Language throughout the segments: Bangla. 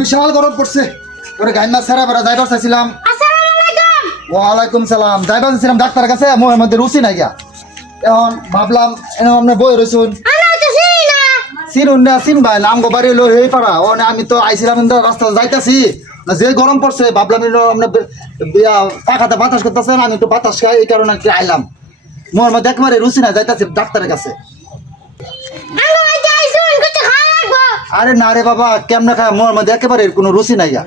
বিশাল গরম পড়ছে ওরে গাইন মাছ ছাড়া বেড়া যাইবার চাইছিলাম। ওয়ালাইকুম সালাম। যাইবার চাইছিলাম ডাক্তারের কাছে, মোর মধ্যে রুচি নাই গিয়া। এখন ভাবলাম এনে আপনি বই রইছুন চিনুন না চিনবাই নাম গো বাড়ি হলো এই পাড়া। ও আমি তো আইছিলাম রাস্তা যাইতাছি, যে গরম পড়ছে ভাবলাম আপনার পাখাতে বাতাস করতেছেন, আমি একটু বাতাস খাই এই কারণে একটু আইলাম। মোর মধ্যে একবারে রুচি নাই, যাইতাছি ডাক্তারের কাছে। আরে না রে বাবা, কেমনে খায়, মোর মধ্যে একেবারে কোনো রুচি নাই গা।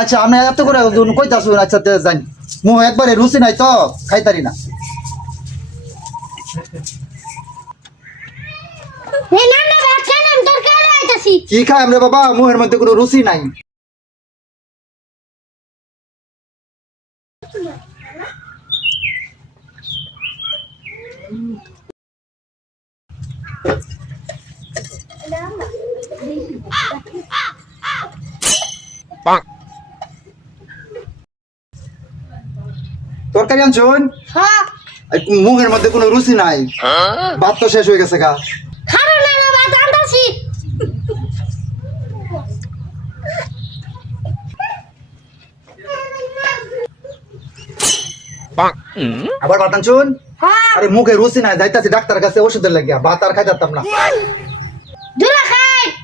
আচ্ছা আমি এত করে কইতাছুন, আচ্ছা জানি মো একবারে রুচি নাই তো খাইতারি না। কি খাই আমরা বাবা, মুহের মধ্যে কোনো রুচি নাই। তরকারি আনছুন, মুখের মধ্যে কোনো রুচি নাই, ভাত তো শেষ হয়ে গেছে গা। আবার ভাত আনছুন? আরে মুখে রুচি নাই, যাইতাছি ডাক্তারের কাছে ওষুধের লাগিয়া, ভাত আর খাইতাম না।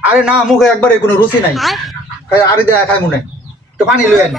আরে না, মুখে একবারে কোনো রুচি নাই, আরে খাই মনে তো পানি লই আনি।